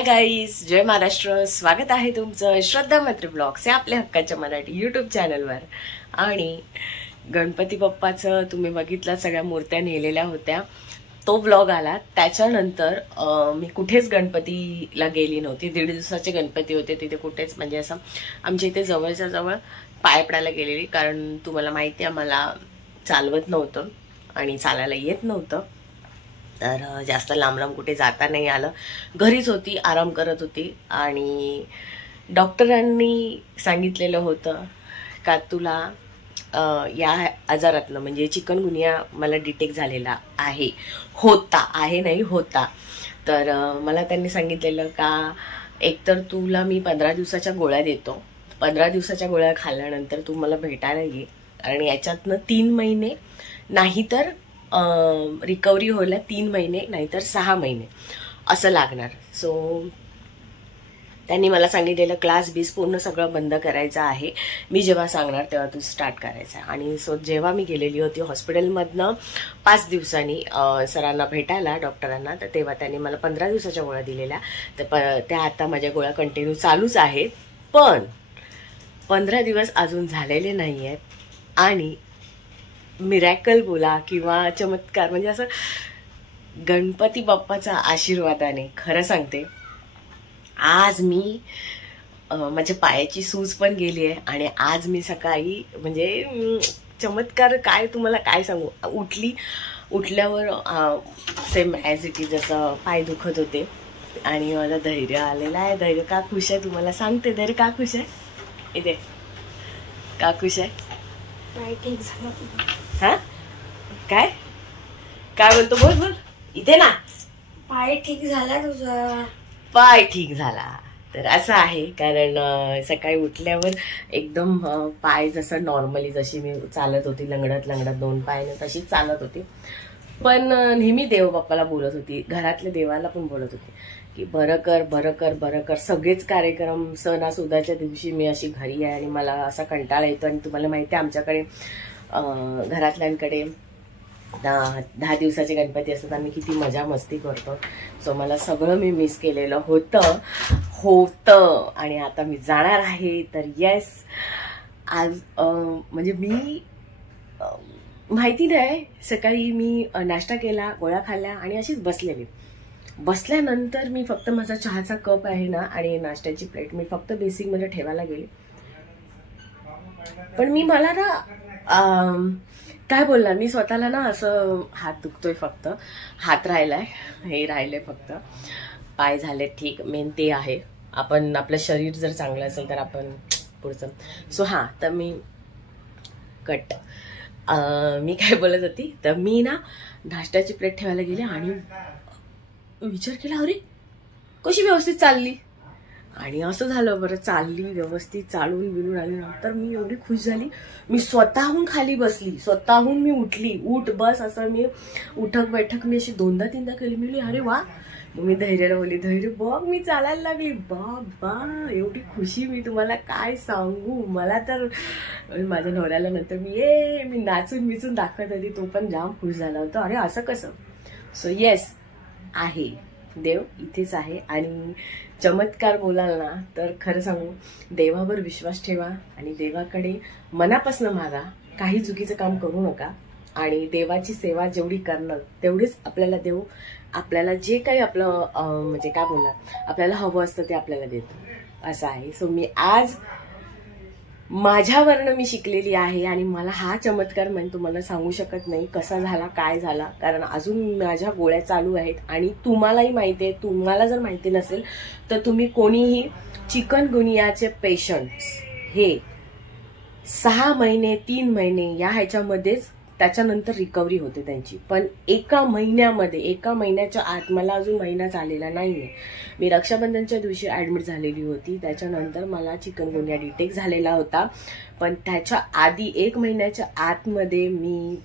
Hi guys, जय महाराष्ट्र. स्वागत आहे तुमचं श्रद्धा मैत्री ब्लॉग्स या आपल्या हक्काच्या मराठी यूट्यूब चॅनलवर. आणि गणपती बाप्पाचं तुम्ही बघितलं, सगळ्या मूर्त्या नेलेल्या होत्या, तो व्लॉग आला. त्याच्यानंतर मी कुठेच गणपतीला गेली नव्हती. 1.5 दिवसाचे गणपती होते, तिथे कुठेच म्हणजे असं आमच्या इथे जवळच्या जवळ पाय पडायला गेलेली. कारण तुम्हाला माहिती आहे मला चालवत नव्हतं आणि चालायला येत नव्हतं, तर जास्त लांब लांब कुठे जाता नाही आलं. घरीच होती, आराम करत होती. आणि डॉक्टरांनी सांगितलेलं होतं का तुला या आजारातनं म्हणजे चिकनगुनिया मला डिटेक्ट झालेला आहे, होता. तर मला त्यांनी सांगितलेलं का एकतर तुला मी 15 दिवसाच्या गोळ्या देतो, 15 दिवसाच्या गोळ्या खाल्ल्यानंतर तू मला भेटायला ये. आणि याच्यातनं 3 महिने नाहीतर रिकव्हरी व्हायला 3 महिने नाहीतर 6 महिने असं लागणार. सो त्यांनी मला सांगितलेलं क्लास बीस पूर्ण सगळं बंद करायचं आहे. मी जेव्हा सांगणार तेव्हा तू स्टार्ट करायचं. आणि सो जेव्हा मी गेलेली होती हॉस्पिटलमधनं 5 दिवसांनी सरांना भेटायला, डॉक्टरांना, तर तेव्हा त्यांनी मला 15 दिवसाच्या गोळ्या दिलेल्या. तर त्या आता माझ्या गोळ्या कंटिन्यू चालूच आहेत. पण 15 दिवस अजून झालेले नाही आहेत. आणि मिरॅकल बोला किंवा चमत्कार म्हणजे असं गणपती बाप्पाचा आशीर्वादाने खरं सांगते, आज मी माझ्या पायाची सूज पण गेली आहे. आणि आज मी सकाळी म्हणजे चमत्कार काय तुम्हाला काय सांगू, उठल्यावर सेम ॲज इट इज असं पाय दुखत होते आणि माझं धैर्य आलेलं आहे. धैर्य का खुश आहे तुम्हाला सांगते. धैर्य का खुश आहे, इथे का खुश आहे. पाय ठीक झाला. हा काय काय बोलतो, बोल इथे ना. पाय ठीक झाला तुझा. पाय ठीक झाला. तर असं आहे, कारण सकाळी उठल्यावर एकदम पाय जसं नॉर्मली जशी मी चालत होती लंगडत 2 पायाने तशीच चालत होती. पण नेहमी देव बाप्पाला बोलत होती, घरातल्या देवाला पण बोलत होती की बरं कर. सगळेच कार्यक्रम सणासुदाच्या दिवशी मी अशी घरी आहे आणि मला असा कंटाळा येतो. आणि तुम्हाला माहिती आहे आमच्याकडे घरातल्यांकडे 10 दिवसाचे गणपती असतात, आम्ही किती मजा मस्ती करतो. सो मला सगळं मी मिस केलेलं होतं. आणि आता मी जाणार आहे. तर येस, आज म्हणजे मी माहिती नाही, सकाळी मी नाश्ता केला, गोळ्या खाल्ल्या आणि अशीच बसल्यानंतर मी फक्त माझा चहाचा कप आहे ना आणि नाश्त्याची प्लेट मी फक्त बेसिक मध्ये ठेवायला गेले. पण मला ना काय बोलणार, मी स्वतःला ना असं हात दुखतोय, फक्त हात राहिलाय, हे राहिलंय फक्त. पाय झाले ठीक, मेन ते आहे. आपण आपलं शरीर जर चांगलं असेल तर आपण पुढचं. सो हा, तर मी मी काय बोलत होती, तर मी ना नाश्त्याची प्लेट ठेवायला गेले आणि विचार केला, अरे कशी व्यवस्थित चालली. आणि असं झालं, बरं चालली व्यवस्थित, चालून बिलून आली. नंतर मी एवढी खुश झाली, मी स्वतःहून खाली बसली, स्वतःहून मी उठली, उठ बस असं मी उठक बैठक मी अशी 2दा-3दा केली. मी अरे वा. मग मी धैर्याला बोलली, धैर्य बघ मी चालायला लागली. बाबा एवढी खुशी मी तुम्हाला काय सांगू. मला तर माझ्या नवऱ्याला नंतर मी नाचून बिचून दाखवत होती, तो पण जाम खुश झाला होता. अरे असं कसं. सो येस, आहे देव इथेच आहे. आणि चमत्कार बोलाल ना तर खरं सांगू, देवावर विश्वास ठेवा आणि देवाकडे मनापासून मागा. काही चुकीचं काम करू नका. आणि देवाची सेवा जेवढी करणं तेवढीच आपल्याला देव आपल्याला जे काही आपलं म्हणजे काय बोलणार, आपल्याला हवं असतं ते आपल्याला देतो, असं आहे. सो मी आज माझ्यावरनं मी शिकलेली आहे. आणि मला हा चमत्कार म्हणजे तुम्हाला सांगू शकत नाही कसा झाला, काय झाला, कारण अजून माझ्या गोळ्या चालू आहेत. आणि तुम्हालाही माहिती आहे, तुम्हाला जर माहिती नसेल तर तुम्ही कोणीही चिकनगुनियाचे पेशंट्स हे 6 महिने 3 महिने या ह्याच्यामध्येच त्याच्यानंतर रिकव्हरी होते त्यांची. पण एका महिन्याच्या आत, मला अजून महिना झालेला नाहीये, मी रक्षाबंधनच्या दिवशी ऍडमिट झालेली होती. त्याच्यानंतर मला चिकनगुनिया डिटेक्ट झालेला होता. पण त्याच्या आधी 1 महिन्याच्या आतमध्ये मी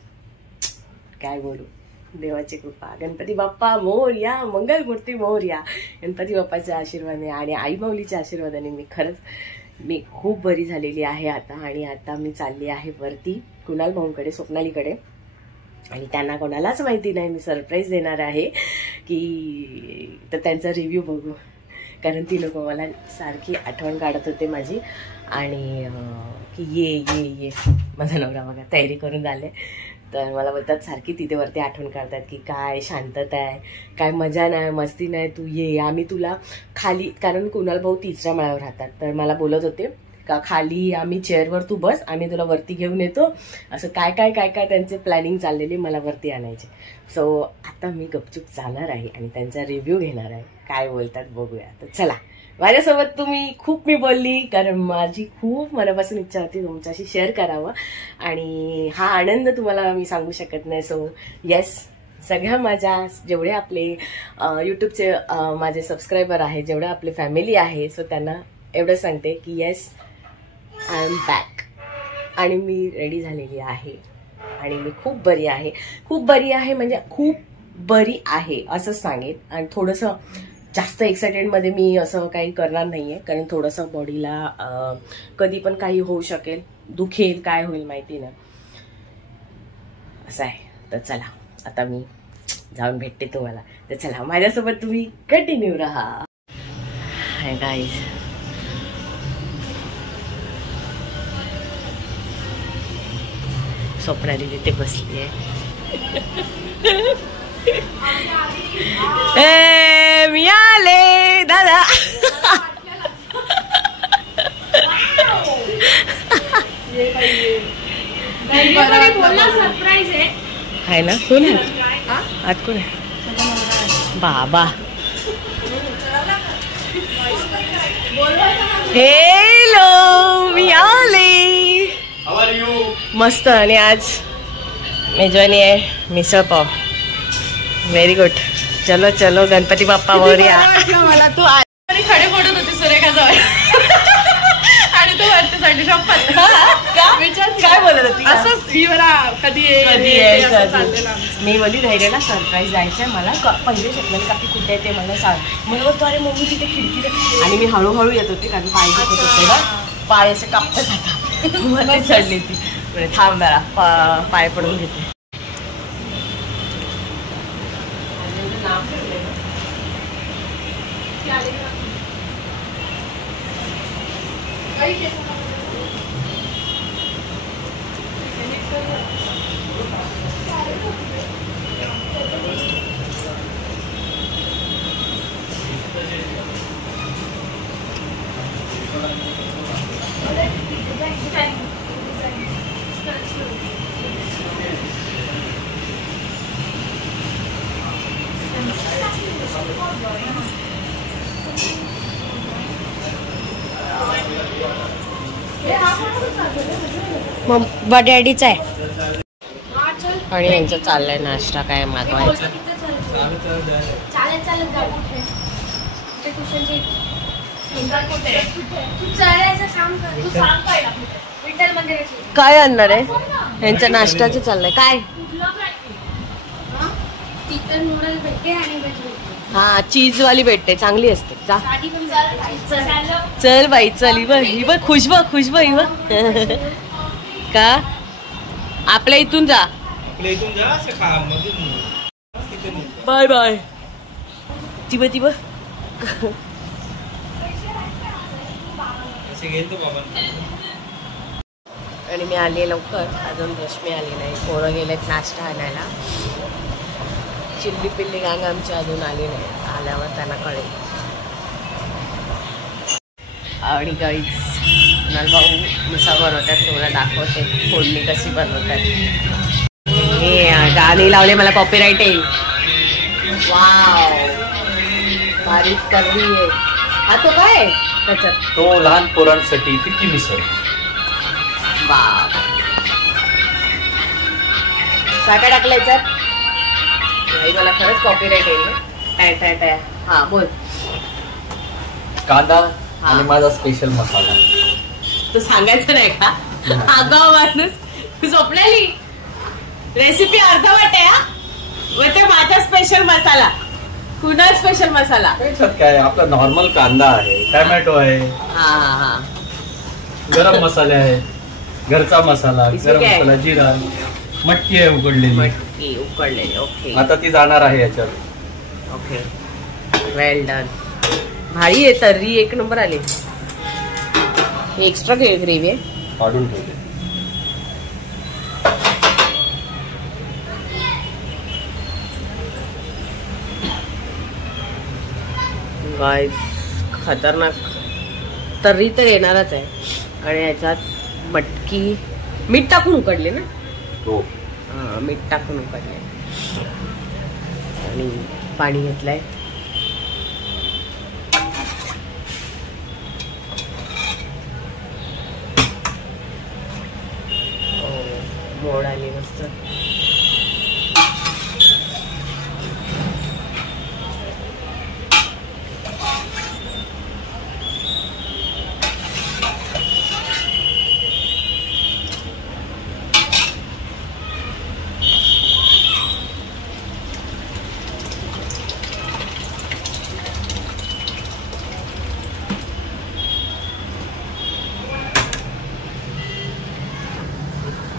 काय बोलू, देवाची कृपा, गणपती बाप्पा मोरया, मंगलमूर्ती मोरया, गणपती बाप्पाच्या आशीर्वादाने आणि आई माऊलीच्या आशीर्वादाने मी खूप बरी झालेली आहे आता. आणि आता मी चालली आहे वरती कुणाल भाऊंकडे, स्वप्नालीकडे. आणि त्यांना कोणालाच माहिती नाही, मी सरप्राईज देणार आहे की, तर त्यांचा रिव्ह्यू बघू. कारण ती लोक मला सारखी आठवण काढत होते माझी आणि की ये ये ये. माझा नवरा बघा तयारी करून झाले तर मला बोलतात सारखी तिथे वरती आठवण काढतात की काय शांतता आहे, काय मजा नाही, मस्ती नाही, तू ये, आम्ही तुला खाली, कारण कुणाल भाऊ 3ऱ्या माळ्यावर राहतात तर मला बोलत होते का खाली आम्ही चेअरवर तू बस, आम्ही तुला वरती घेऊन येतो. असं काय काय काय काय त्यांचे प्लॅनिंग चाललेली मला वरती आणायचे. सो आता मी गपचूप जाणार आहे आणि त्यांचा रिव्ह्यू घेणार आहे, काय बोलतात बघूया. तर चला माझ्यासोबत तुम्ही खूप मी बोलली कारण माझी खूप मनापासून इच्छा होती तुमच्याशी शेअर करावं आणि हा आनंद तुम्हाला मी सांगू शकत नाही. सो येस, सगळ्या माझ्या जेवढे आपले यूट्यूबचे माझे सबस्क्रायबर आहे, जेवढे आपले फॅमिली आहे, सो त्यांना एवढं सांगते की येस आय एम बॅक आणि मी रेडी झालेली आहे आणि मी खूप बरी आहे. खूप बरी आहे म्हणजे खूप बरी आहे असंच सांगेन. आणि थोडंसं जास्त एक्साइटेडमध्ये मी असं काही करणार नाहीये कारण थोडंसं बॉडीला कधी पण काही होऊ शकेल, दुखेल, काय होईल माहिती नाही, असं आहे. तर चला आता मी जाऊन भेटते तुम्हाला. तर चला माझ्यासोबत तुम्ही कंटिन्यू राहा. हाय गाईज, स्वप्नाली तिथे बसली आहे. मी आले दादा. सरप्राईज आहे ना. कोण आहे आज, कोण आहे? बाबा. हेलो, मी आले. How are you? मस्त. आणि आज मेजवानी आहे मिसळ पाव. Very good. चलो चलो गणपती बाप्पा मोरया. मला तू खडे पडत होते सुरेखाजवळ आणि तू वाटतेसाठी शपथ काय बोलत होती? असंच कधी मी बोलली धैर्याला सरप्राईज द्यायचंय मला, पहिले स्वप्नाली काकी कुठे आहे ते मला सांग. मला बोलतो अरे मम्मी तिथे खिडकी. आणि मी हळूहळू येत होते कारण पाय दुखत होते ना, पाय असे कापत जातात. मला चढली ती. थांब जरा पाय पडून घेते. मग डॅडीचा आहे आणि यांचं चाललंय नाश्ता काय मागवायचा. काय आणणार आहे? यांच्या नाश्त्याचं चाललंय काय? हा चीज वाली भेटते, चांगली असते. जा चल बाई चल. ही बघ खुश बघ, खुश बघ. ही बघ का आपल्या इथून जा. Bye bye. ती बघ ती बघ. आणि मी आली लवकर, अजून रश्मी आली नाही. पोरं गेलेत नाश्ता आणायला. चिल्ली पिल्ली गांग आमची अजून आली नाही, आल्यावर त्यांना कळेल. आणि गाईज कुणाल भाऊ मिसळ बनवतात, तुम्हाला दाखवते फोडणी कशी बनवतात. हे गाणी लावले मला कॉपीराईट येईल. वाव बारीक करली आहे. हा तो काय त्याच्यात? तो लहान पोरांसाठी फिक्की मिसळ. वाव काय काय टाकलंय सर? मला खरंच कॉपीराईट येईल. Tie tie tie. हा बोल. कांदा आणि माझा स्पेशल मसाला. तो सांगायचं नाही का? आगाव माणूस. झोपलेली रेसिपी अर्धवट आहे. ते माझा स्पेशल मसाला. कुणा स्पेशल मसाला? काय आपला नॉर्मल कांदा आहे, टोमॅटो आहे, हा हा हा, गरम मसाले आहे, घरचा मसाला, गरम मसाला, जिरा, मटकी आहे उकडलेली. उकडलेली. ओके. आता ती जाणार आहे याच्यात. ओके वेल डन. भारी आहे, तर्री एक नंबर आले. एक्स्ट्रा ग्रेव्ही आहे, काढून ठेवले. गाइस खतरनाक तर्री तर येणारच आहे. आणि याच्यात मटकी मीठ टाकून उकडले ना. हो, हा, मीठ टाकून उकडले आणि पाणी घेतलंय. मोड आली मस्त.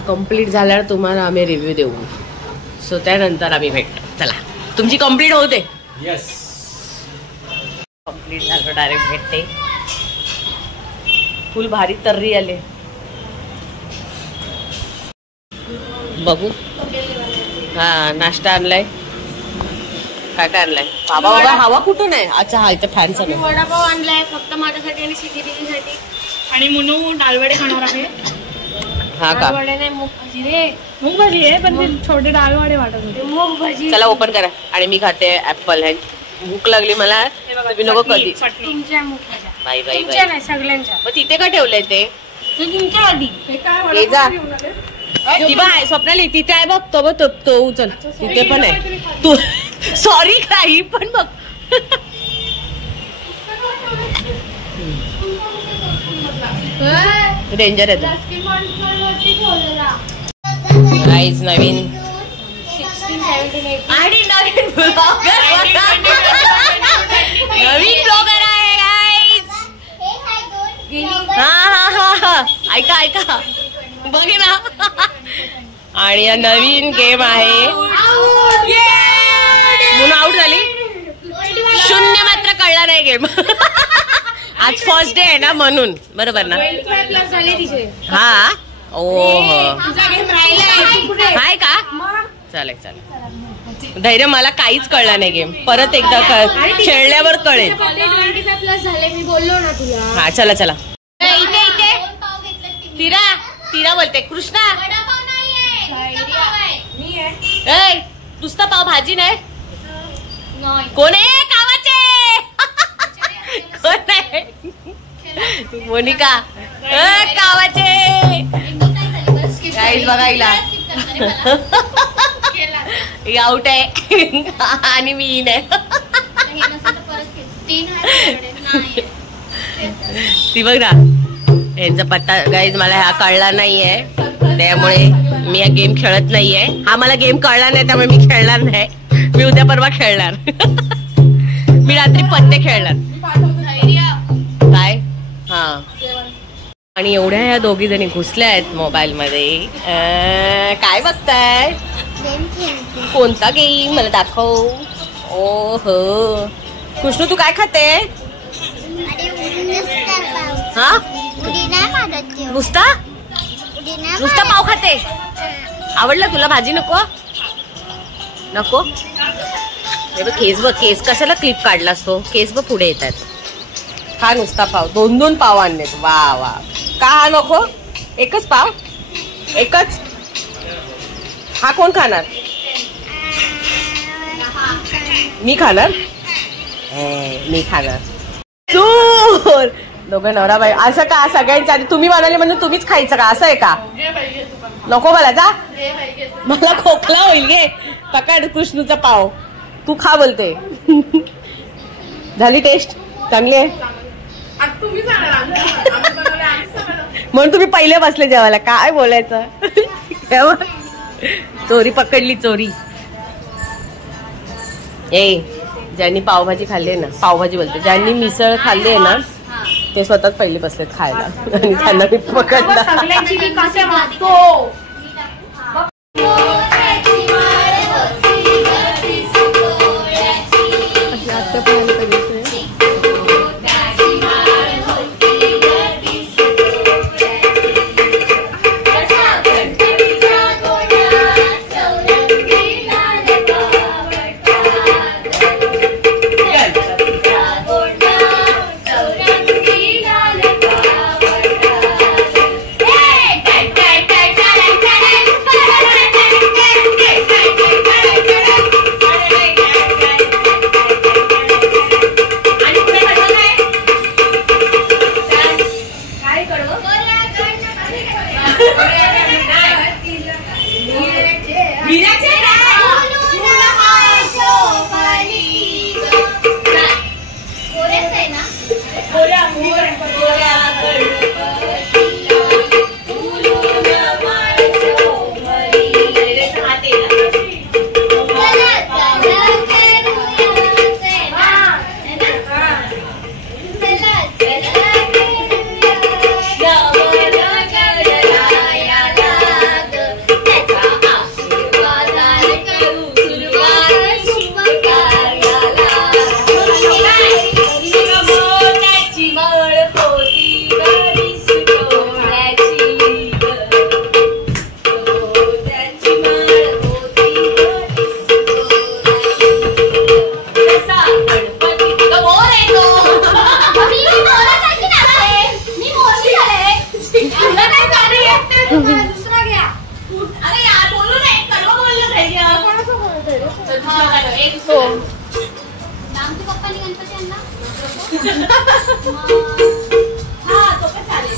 कंप्लीट झाल्यावर तुम्हाला आम्ही रिव्ह्यू देऊ. सो त्यानंतर आम्ही भेटतो. चला तुमची कंप्लीट होते. येस, कंप्लीट झालं डायरेक्ट भेटते. फुल भारी तर्री आले. बघू. हा, नाश्ता आणलाय. काय काय आणलाय बाबा? बाबा हवा कुठून आहे? अच्छा, हा इथे फॅन चालू. वडापाव आणलाय फक्त माझ्यासाठी आणि सिटी दिदीसाठी. आणि मुनू डाळवडे खाणार आहे. हा का? डाळवडे नाही, मूग भाजी रे. मूग भाजी आहे, पण ते छोटे डाळवडे वाटत होते. मूग भाजी. चला ओपन करा. आणि मी खाते ऍपल. हँड भूक लागली मला. तुम्ही लोक कधी? तुमच्या मूग भाज्या. बाई बाई तुमच्या बाई. नाही, सगळ्यांच्या. मग तिथे का ठेवलंय ते? तुमच्यासाठी. ये जा. ती बाय स्वप्नाली तिथे आहे बघ. तो बघ तो उचल. तिथे पण आहे. तू सॉरी काही पण बघ. डेंजर आहे. गाईज नवीन आणि नवीन ब्लॉगर. नवीन ब्लॉगर आहे गाईज. हा हा हा हा, ऐका ऐका बघे ना. आणि नवीन गेम आहे. म्हणून आउट झाली. 0 मात्र कळला नाही गेम. आज फर्स्ट डे आहे ना म्हणून. बरोबर ना? हा. ओ हाय का? चालेल चालेल. धैर्य, मला काहीच कळलं नाही गेम. परत एकदा खेळल्यावर कळेल. 25+ झाले, मी बोललो ना तुला. हा चला चला. इथे इथे तिरा तिरा बोलते. कृष्णा नुसता पाव भाजी नाही. कोण आहे कावाचे? कोण आहे? मोनिका कावाचे. गाईज बघा हिला. ही आउट आहे आणि मी इन आहे. ती बघ ना. यांचा पत्ता गाईज मला हा कळला नाहीये, त्यामुळे मी हा गेम खेळत नाहीये. हा मला गेम कळला नाही त्यामुळे मी खेळणार नाही. मी उद्या परवा खेळणार. मी रात्री पत्ते खेळणार. काय? हा. आणि एवढ्या या दोघी जणी घुसल्या आहेत मोबाईल मध्ये. काय बघताय? कोणता गेम मला दाखव. ओहो कृष्ण, तू काय खाते? हा, नुसता नुसता पाव खाते. आवडलं तुला? भाजी नको? नको. हे बघ केस बघ. केस कशाला क्लिप काढलास तो? केस बघ पुढे येतात. हा नुसता पाव. 2-2 पाव आणलेत. वा वा. का हा नको? एकच पाव? एकच? हा कोण खाणार? मी खाणार. मी खाणार. चूर. दोघं नवरा बाई. असं का? सगळ्यांच्या आधी तुम्ही म्हणाले म्हणजे तुम्हीच खायचं का? असं आहे का? नको मला. जा, मला खोकला होईल. घे पकड कृष्णूचा पाव. तू खा बोलते. झाली टेस्ट? चांगली आहे म्हणून तुम्ही पहिले बसले जेवायला. काय बोलायचं? चोरी पकडली, चोरी. ज्यांनी पावभाजी खाल्ली ना, पावभाजी बोलते, ज्यांनी मिसळ खाल्ली आहे ना ते स्वतःच पहिले बसलेत खायला. आणि त्यांना मी पकडला. आमच्या पप्पांनी गणपती आणला हा तो पण चालेल.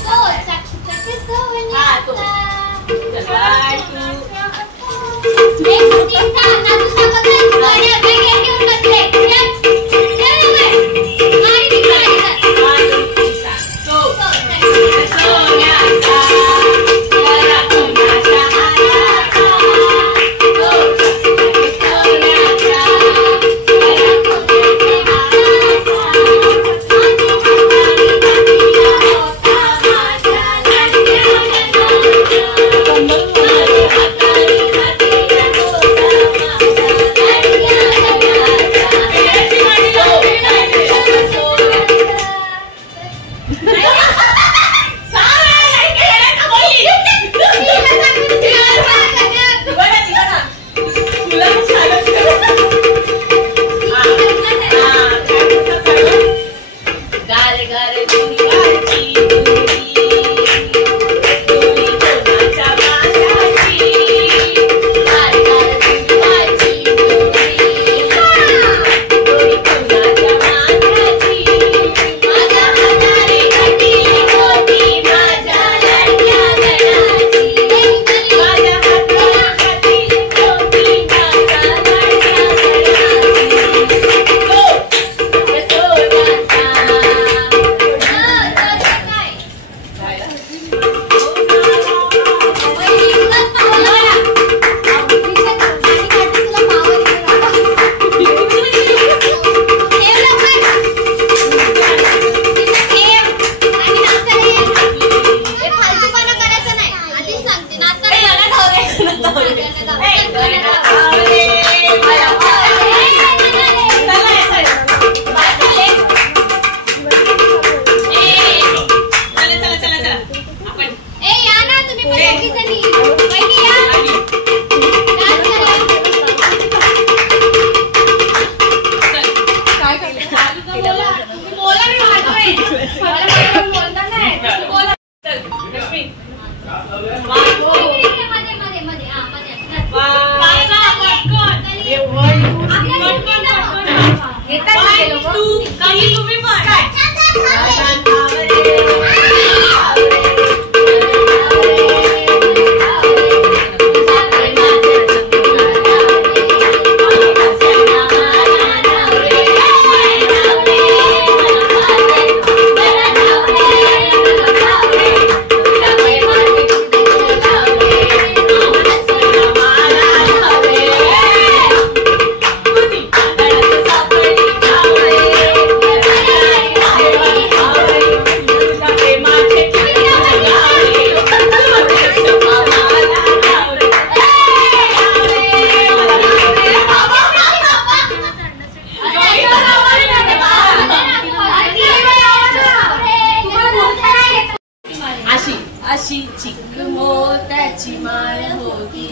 अशी चिक मोत्याची माळ होती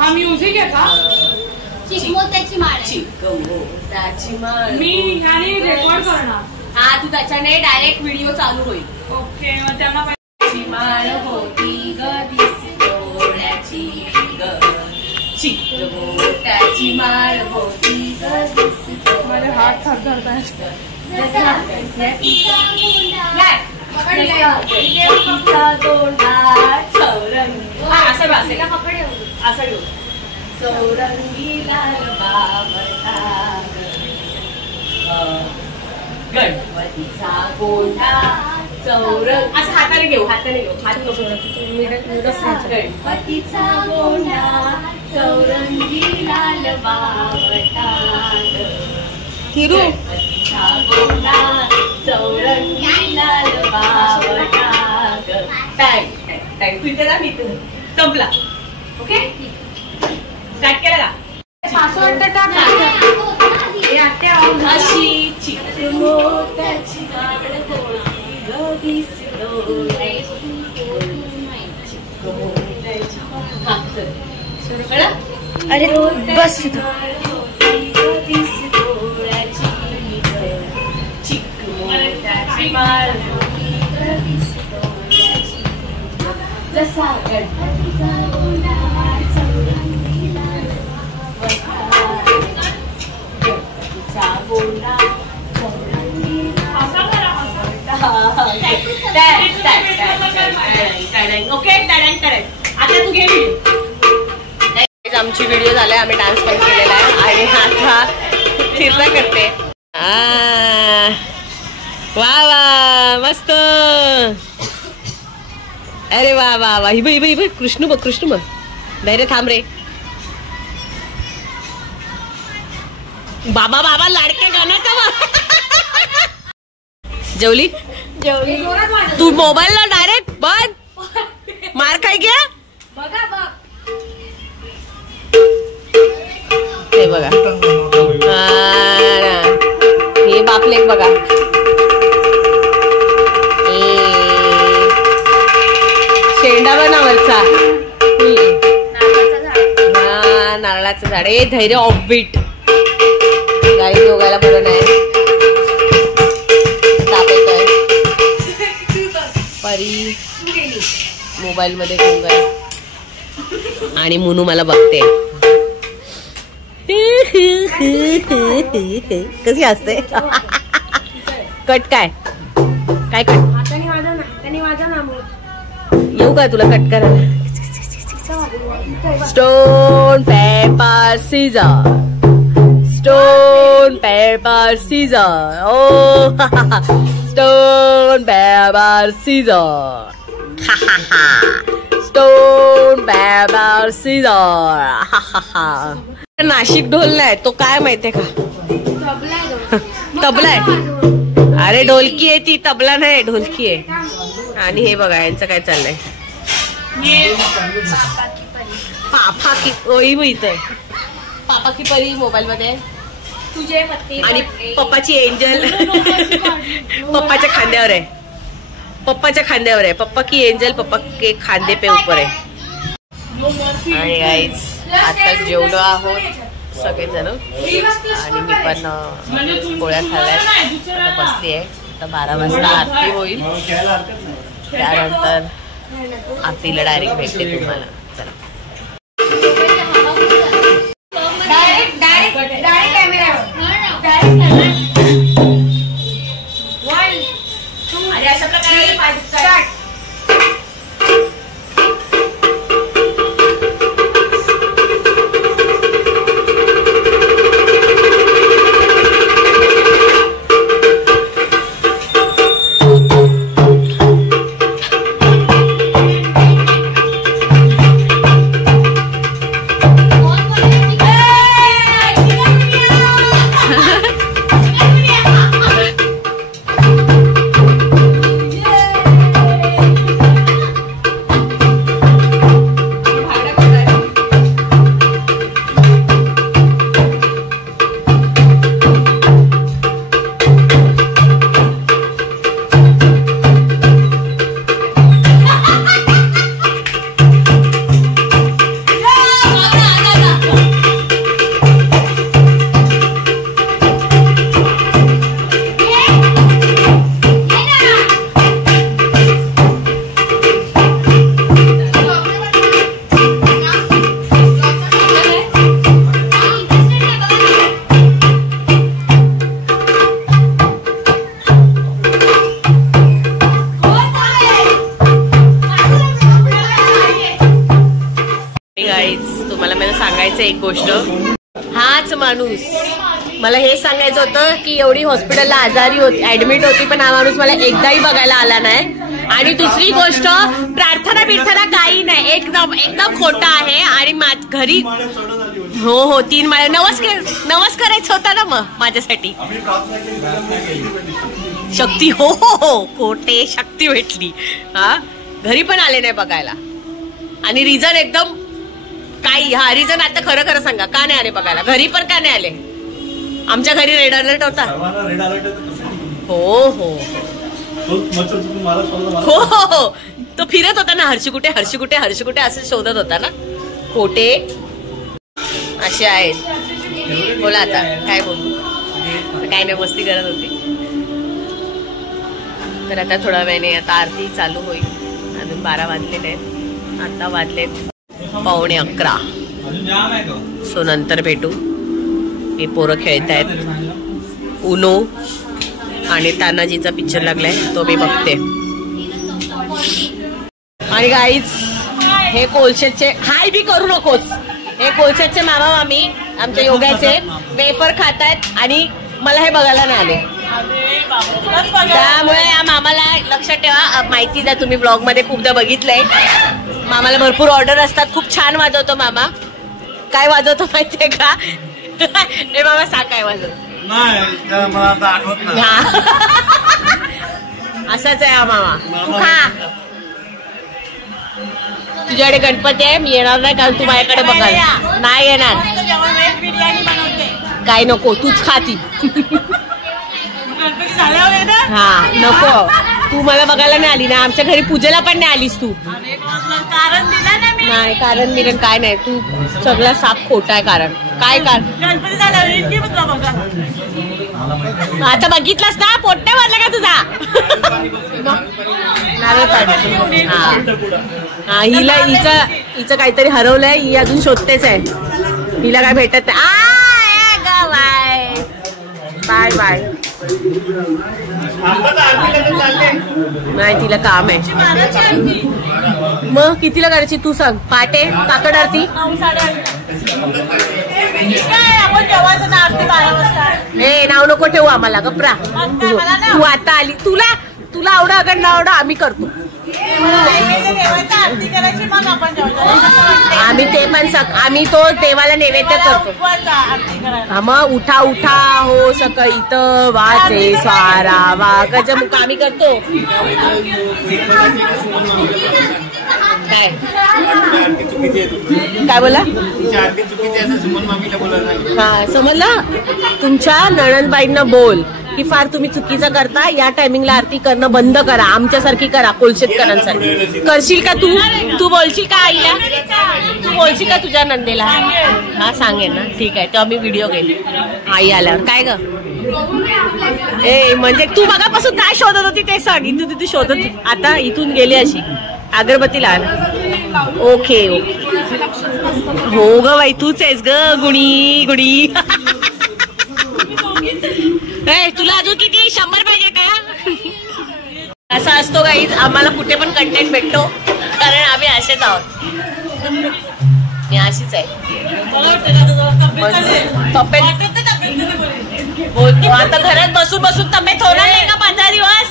हा म्युझिक आहे का? चिक मोत्याची माळ चिक मोत्याची माळ मी ह्याने रेकॉर्ड करणार. हा तू त्याच्याने डायरेक्ट व्हिडिओ चालू होईल. ओके मग त्यांना माळ होती ग डोळ्याची ग चिक मोत्याची माळ होती ग माझे हात थरथरतायत. गणपतीचा गोंडा चौरंग असं हाताने घेऊ हात गणपतीचा गोंडा चौरंगी लाल बावटाग गणपतीचा गोंडा चौरंगी लाल बावटाग. टाइम टाइम तू इथे मी इथे संपला. ओके स्टार्ट केला का? अशी चिक मोत्याची माळ होती ग अरे बस चिक मोत्याची माळ जसा गणपतीचा गोंडा चौरंगी लाल ओके आता तू घे. आमची व्हिडिओ झालाय, आम्ही डान्स पण केलेला आहे आणि आता फिरता करते. वा वा मस्त. अरे वा वा वा. ही बाई कृष्ण बघ धैर्य थांब रे. बाबा बाबा लाडके गाणं का. जेवली तू मोबाईल ला डायरेक्ट बंद. मार काय घ्या. हे बघा हे बापलेक बघा. शेंडा बनावरचा नारळाचं झाड. हे धैर्य ऑफबीट. गाडी दोघायला बरं नाही. ताप येतोय. परी मोबाईल मध्ये गुंग आहे आणि मुनू मला बघते. कशी असते. कट काय कट येऊ का तुला कट करायला. Stone paper scissor. Stone paper scissor. ओ stone paper scissor. Stone paper scissor. Nashik ढोल नाही तो काय माहितीये का. तबला आहे. अरे ढोलकी आहे ती, तबला नाही ढोलकी आहे. आणि हे बघा यांचं काय चाललंय. पापा की ओळी मिळतंय. पापा की परी मोबाईल मध्ये आणि पप्पाची एंजल पप्पाच्या खांद्यावर आहे. पप्पा की एंजल पप्पा के खांदे पे ऊपर आहे. आणि गाईज आताच जेवलो आहोत सगळेजण आणि मी पण पोळ्या खाल्ल्यात. आता बसली आहे. आता 12 वाजता आरती होईल. त्यानंतर आरतीला डायरेक्ट भेटते तुम्हाला. चला अशा प्रकारे तुम्हाला मला सांगायचं एक गोष्ट. हाच माणूस मला हे सांगायचं होतं की एवढी हॉस्पिटलला आजारी होती, ऍडमिट होती, पण हा माणूस मला एकदाही बघायला आला नाही. आणि दुसरी गोष्ट प्रार्थना बिर्थना काही नाही. एकदम खोटा आहे. आणि घरी हो 3 माळे नवस करायचं होता ना मग माझ्यासाठी. शक्ती हो खोटे शक्ती भेटली. हा घरी पण आले नाही बघायला. आणि रिझन एकदम काही रिझन आता खरं सांगा का नाही आले बघायला. घरी पण का नाही आले. आमच्या घरी रेड अलर्ट होता. हो तो फिरत होता ना. हर्षी कुठे असं शोधत होता ना. खोटे असे आहेत. बोला आता काय बोलू. काय नाही मस्ती करत होती. तर आता थोड्या वेळाने आता आरती चालू होईल. अजून 12 वाजलेले आहेत. आता वाजलेत 11:15. सो नंतर भेटू. हे पोरं खेळत आहेत. उनो आणि तानाजीचा पिक्चर लागलाय तो मी बघते. आणि गाईज हे कोलशेटचे हाय बी करू नकोस. हे कोलशेटचे मामा मामी आमच्या योगाचे वेफर खातायत आणि मला हे बघायला नाही आले. त्यामुळे या मामाला लक्षात ठेवा. माहिती द्या तुम्ही ब्लॉग मध्ये खूपदा बघितलंय. मामाला भरपूर ऑर्डर असतात. खूप छान वाजवतो मामा. काय वाजवतो माहितीये का? हे मामा सांग काय वाजवतो. असाच आहे हा मामा. तू खा. तुझ्याकडे गणपती आहे. मी येणार नाही कारण तू माझ्याकडे बघाल नाही येणार. काय नको तूच खाती. हा नको. तू मला बघायला नाही आली ना. आमच्या घरी पूजेला पण नाही आलीस तू. नाही कारण मिरण काय नाही. तू सगळा साप खोटा आहे. कारण काय आता बघितलंस ना. पोट्टे भरले का तुझा. हा हिला हिचं काहीतरी हरवलंय. ही अजून शोधतेच आहे. हिला काय भेटत नाही. Bye bye. नाही तिला काम आहे. मग कितीला करायची तू सांग. पाटे काकड आरती हे नाव नको ठेवू आम्हाला. गप्रा. तू आता आली. तुला आवडा अगर ना आवडा आम्ही करतो. आम्ही ते पण आम्ही तो देवाला नैवेद्य करतो. हा मग उठा उठा हो सकाळी तर वाचे स्वारा वा गजमुख आम्ही करतो. काय बोला. हा समजला. तुमच्या नणंदबाईंना बोल की फार तुम्ही चुकीचं करता. या टायमिंगला आरती करणं बंद करा. आमच्यासारखी करा. कोलशेतकरांसाठी करशील का तू. तू बोलशील का आईला. तू बोलशील का तुझ्या नंदेला. हा सांगेन ना. ठीक आहे. तेव्हा मी व्हिडिओ घेईन आई आल्यावर. काय ग ए म्हणजे तू बघापासून काय शोधत होती ते सांग. इथून तिथे शोधत आता इथून गेली अशी अगरबत्ती लाल. Okay okay. हो ग बाई तूच आहेस ग गुणी गुणी. तुला अजून किती 100 पाहिजे का. असं असतो गाईज. आम्हाला कुठे पण कंटेंट भेटतो कारण आम्ही असेच आहोत. मी अशीच आहे. बोलतो आता घरात बसून बसून तब्येत होणार नाही का 15 दिवस.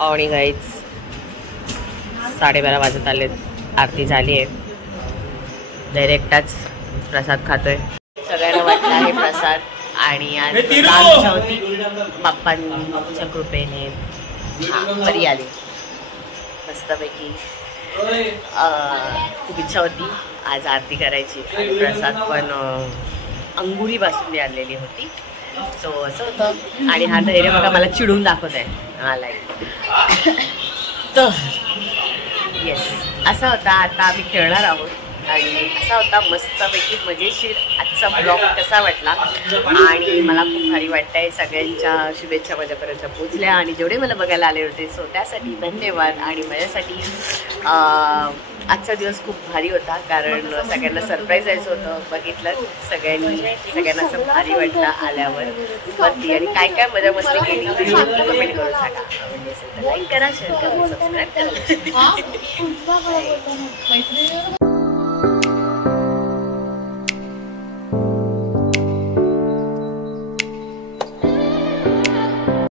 आणि गाईज 12:30 वाजत आलेत. आरती झाली आहे. डायरेक्टच प्रसाद खातोय. सगळ्यांना वाटला आहे प्रसाद. आणि आज इच्छा होती बाप्पांच्या कृपेने परी आली मस्तपैकी. खूप इच्छा होती आज आरती करायची. आणि प्रसाद पण अंगुरी बासुंदी आणलेली होती. सो असं होतं. आणि हा धैर्य बघा मला चिडून दाखवत आहे. हा लाईक तर येस असा होता. आता आम्ही खेळणार आहोत. आणि असा होता मस्तपैकी मजेशीर आजचा ब्लॉग. कसा वाटला. आणि मला खूप भारी वाटतंय. सगळ्यांच्या शुभेच्छा माझ्यापर्यंत पोचल्या. आणि जेवढे मला बघायला आले होते सो त्यासाठी धन्यवाद. आणि माझ्यासाठी आजचा दिवस खूप भारी होता कारण सगळ्यांना सरप्राईज जायचं होतं. बघितलं सगळ्यांना असं भारी वाटलं आल्यावर वरती. आणि काय काय मजा मस्ती केली कमेंट करून सांगा. आवडली असेल तर लाईक करा, शेअर करा, सबस्क्राईब करा.